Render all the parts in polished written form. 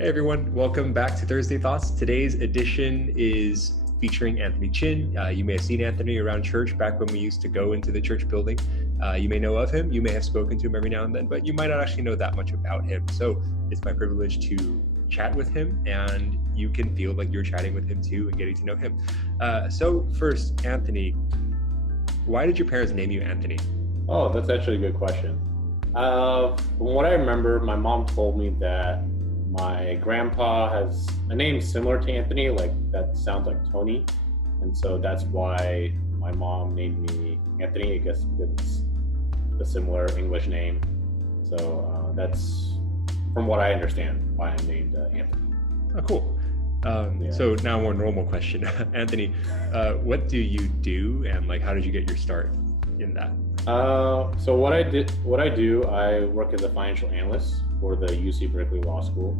Hey everyone, welcome back to Thursday Thoughts. Today's edition is featuring Anthony Chin. You may have seen Anthony around church back when we used to go into the church building. You may know of him, you may have spoken to him every now and then, but you might not actually know that much about him. So it's my privilege to chat with him, and you can feel like you're chatting with him too and getting to know him. So first, Anthony, why did your parents name you Anthony? Oh, that's actually a good question. From what I remember, my mom told me that my grandpa has a name similar to Anthony, like that sounds like Tony. And so that's why my mom named me Anthony, I guess because it's a similar English name. So that's, from what I understand, why I'm named Anthony. Oh, cool. So now a more normal question. Anthony, what do you do, and like how did you get your start in that? So what I do, I work as a financial analyst for the UC Berkeley Law School.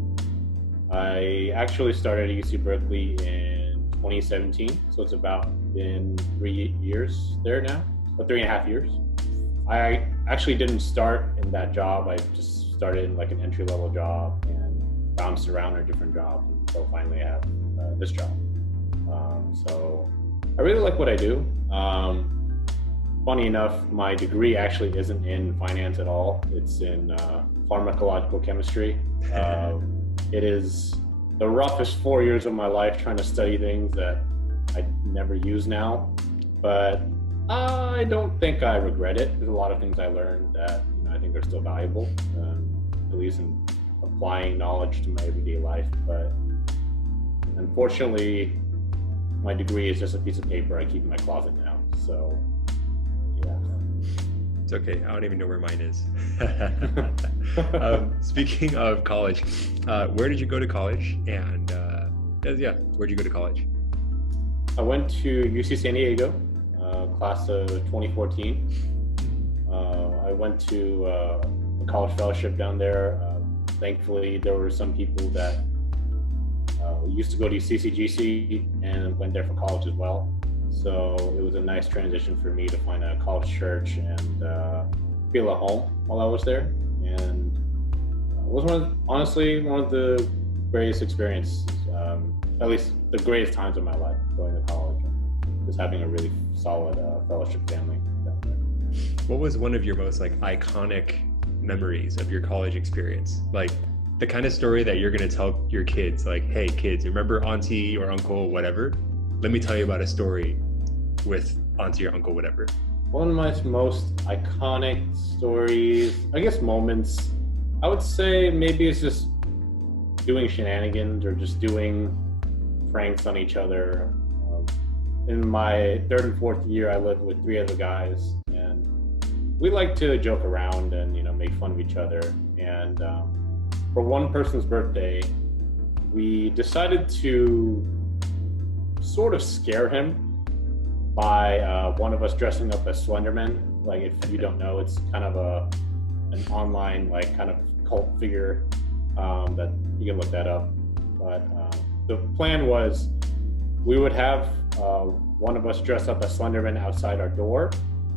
I actually started at UC Berkeley in 2017, so it's about been 3 years there now, or 3.5 years. I actually didn't start in that job. I just started in like an entry-level job and bounced around in different jobs until finally I have this job. So I really like what I do. Funny enough, my degree actually isn't in finance at all. It's in pharmacological chemistry. It is the roughest 4 years of my life trying to study things that I never use now, but I don't think I regret it. There's a lot of things I learned that I think are still valuable, at least in applying knowledge to my everyday life. But unfortunately, my degree is just a piece of paper I keep in my closet now. So. It's okay. I don't even know where mine is. Speaking of college, where did you go to college? And where'd you go to college? I went to UC San Diego, class of 2014. I went to a college fellowship down there. Thankfully, there were some people that used to go to CCGC and went there for college as well. So it was a nice transition for me to find a college church and feel at home while I was there. And it was honestly one of the greatest experiences, at least the greatest times of my life, going to college and just having a really solid fellowship family down there. What was one of your most iconic memories of your college experience? Like the kind of story that you're going to tell your kids, like, hey kids, remember auntie or uncle, whatever? Let me tell you about a story with auntie or uncle, whatever. One of my most iconic stories, I guess moments, I would say maybe it's just doing shenanigans or just doing pranks on each other. In my third and fourth year, I lived with 3 other guys, and we like to joke around and make fun of each other. And for one person's birthday, we decided to sort of scare him by one of us dressing up as Slenderman. Like, if you don't know, it's kind of an online kind of cult figure that you can look that up. But the plan was we would have one of us dress up as Slenderman outside our door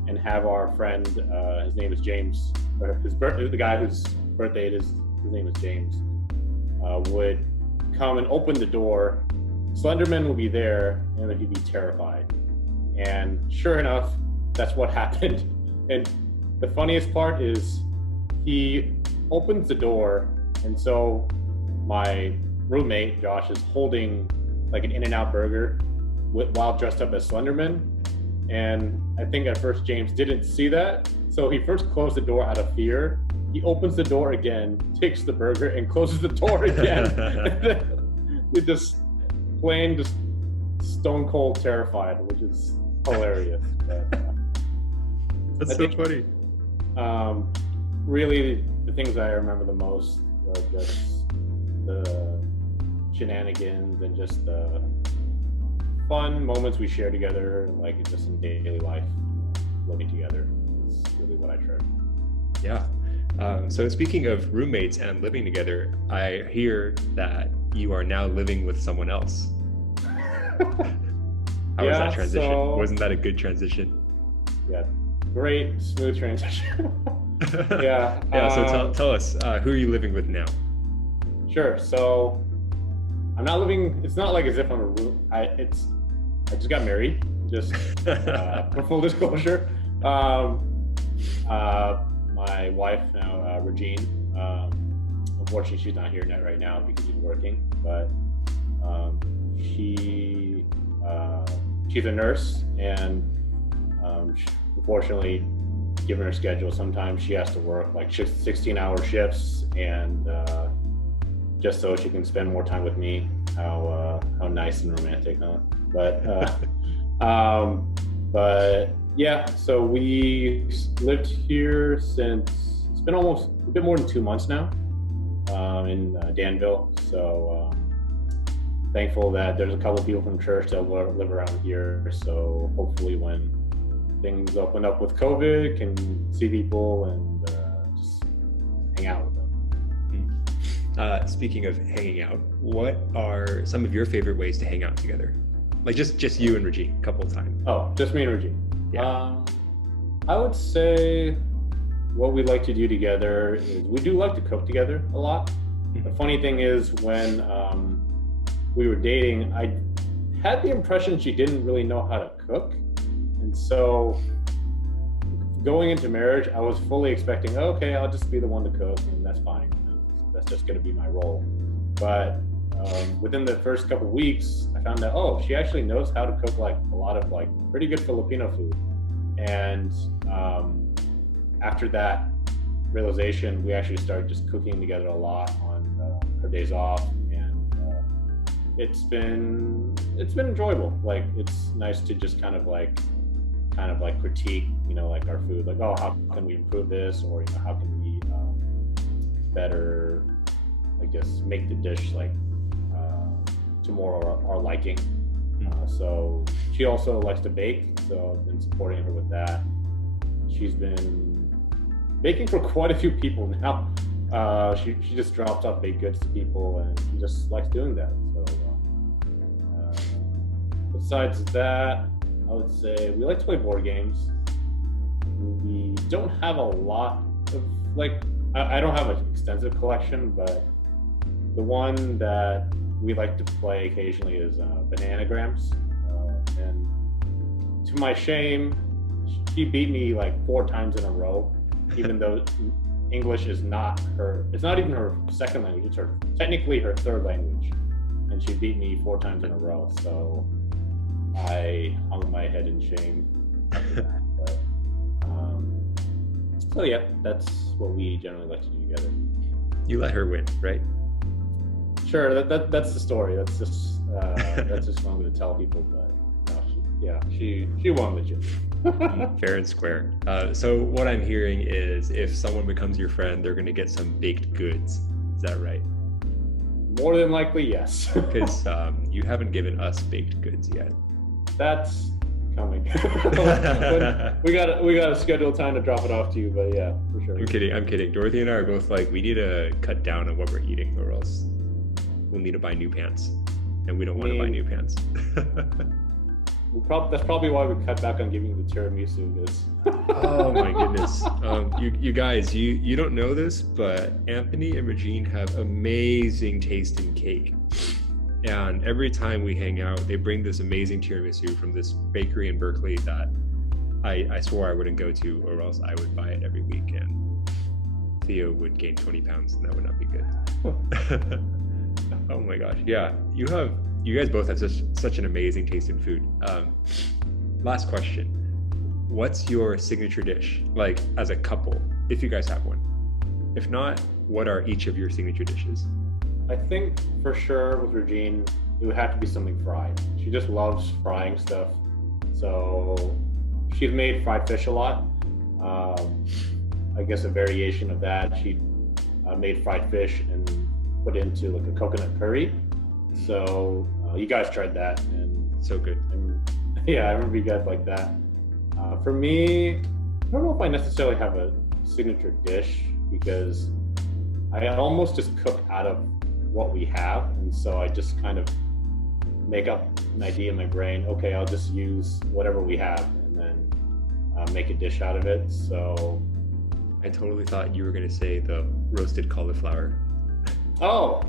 and have our friend, his name is James, or the guy whose birthday it is, his name is James, would come and open the door. Slenderman would be there, and he'd be terrified. And sure enough, that's what happened. And the funniest part is he opens the door, and so my roommate, Josh, is holding like an In-N-Out burger while dressed up as Slenderman. And I think at first James didn't see that. So he first closed the door out of fear. He opens the door again, takes the burger, and closes the door again. It just plain just stone cold terrified, which is hilarious. But, that's so funny. Really, the things I remember the most are just the shenanigans and just the fun moments we share together, like just in daily life, living together. It's really what I treasure. Yeah. So speaking of roommates and living together, I hear that you are now living with someone else. How was that transition? Wasn't that a good transition? Yeah, great, smooth transition. Yeah. So tell us, who are you living with now? Sure. So I'm not living. It's not like as if I'm a room. I just got married. Just for full disclosure. My wife now, Regine. Unfortunately, she's not here right now because she's working. But she's a nurse, and unfortunately, given her schedule, sometimes she has to work like 16-hour shifts, and just so she can spend more time with me. How nice and romantic, huh? But yeah, so we lived here since it's been almost a bit more than 2 months now, in Danville. So thankful that there's a couple of people from church that live around here. So hopefully when things open up with COVID, can see people and just hang out with them. Speaking of hanging out, what are some of your favorite ways to hang out together? Like just you and Regine, a couple of times. Oh, just me and Regine. Yeah. I would say what we like to do together is we do like to cook together a lot. The funny thing is when we were dating, I had the impression she didn't really know how to cook. And so going into marriage, I was fully expecting, okay, I'll just be the one to cook and that's fine. That's just going to be my role. But within the first couple of weeks, I found out, oh, she actually knows how to cook like a lot of like pretty good Filipino food. And after that realization, we actually started just cooking together a lot on her days off, and it's been enjoyable. Like it's nice to just kind of like critique, like our food, like, oh, how can we improve this, or how can we better, I guess, make the dish like to more our liking. So she also likes to bake, so I've been supporting her with that. She's been baking for quite a few people now. She just drops off baked goods to people, and she just likes doing that. So besides that, I would say we like to play board games. We don't have a lot of I don't have an extensive collection, but the one that we like to play occasionally is Bananagrams. And to my shame, she beat me like 4 times in a row, even though English is not it's not even her second language, it's technically her third language. And she beat me 4 times in a row. So I hung my head in shame after that. But, so yeah, that's what we generally like to do together. You let her win, right? Sure, that's the story. That's just what I'm going to tell people. But no, she won legit. Fair and square. So what I'm hearing is, if someone becomes your friend, they're going to get some baked goods. Is that right? More than likely, yes. Because you haven't given us baked goods yet. That's coming. we got to schedule time to drop it off to you, but yeah, for sure. I'm kidding. Dorothy and I are both like, we need to cut down on what we're eating, or else we'll need to buy new pants, and we don't want to buy new pants. That's probably why we cut back on giving you the tiramisu. Oh my goodness. You guys, you don't know this, but Anthony and Regine have amazing tasting cake. And every time we hang out, they bring this amazing tiramisu from this bakery in Berkeley that I swore I wouldn't go to, or else I would buy it every week, and Theo would gain 20 pounds, and that would not be good. Oh my gosh. Yeah, you guys both have such an amazing taste in food. Last question. What's your signature dish, like as a couple, if you guys have one? If not, what are each of your signature dishes? I think for sure with Regine, it would have to be something fried. She just loves frying stuff. So she's made fried fish a lot. I guess a variation of that, she made fried fish and put into like a coconut curry. So you guys tried that, and so good. And, yeah, I remember you guys like that. For me, I don't know if I necessarily have a signature dish, because I almost just cook out of what we have, and so I just kind of make up an idea in my brain. Okay, I'll just use whatever we have, and then make a dish out of it. So I totally thought you were going to say the roasted cauliflower. Oh,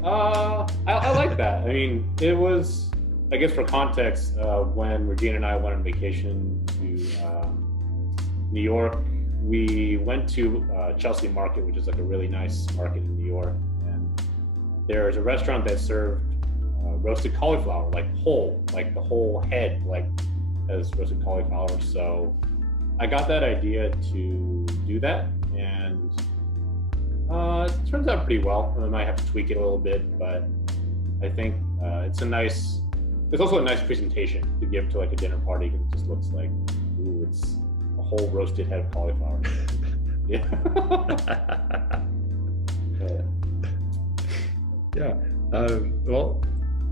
I like that. I mean, it was, I guess for context, when Regina and I went on vacation to New York, we went to Chelsea Market, which is like a really nice market in New York. And there's a restaurant that served roasted cauliflower, like whole, like the whole head, like as roasted cauliflower. So I got that idea to do that. And it turns out pretty well. I might have to tweak it a little bit, but I think it's also a nice presentation to give to like a dinner party because it just looks like, ooh, it's a whole roasted head of cauliflower. Yeah. Yeah. Well,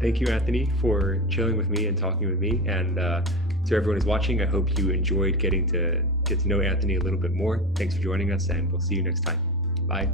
thank you, Anthony, for chilling with me and talking with me. And to everyone who's watching, I hope you enjoyed getting to know Anthony a little bit more. Thanks for joining us, and we'll see you next time. Bye.